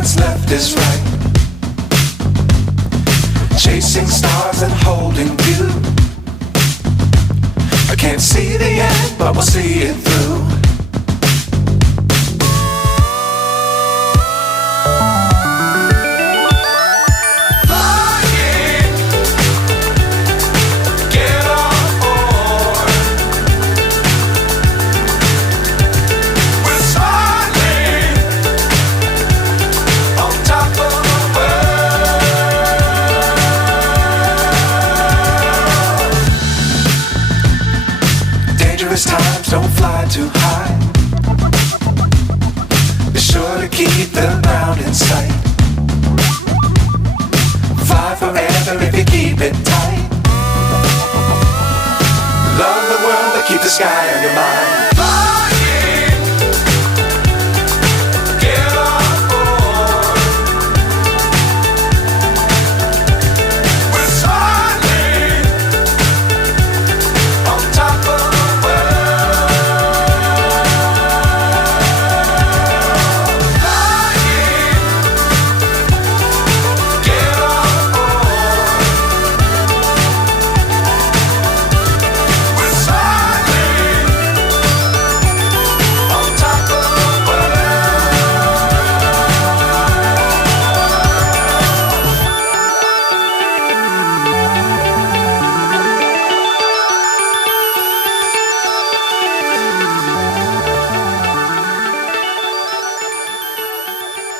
what's left is right. Chasing stars and holding you. I can't see the end, but we'll see it through. Times don't fly too high. Be sure to keep the ground in sight. Fly forever if you keep it tight. Love the world but keep the sky on your mind.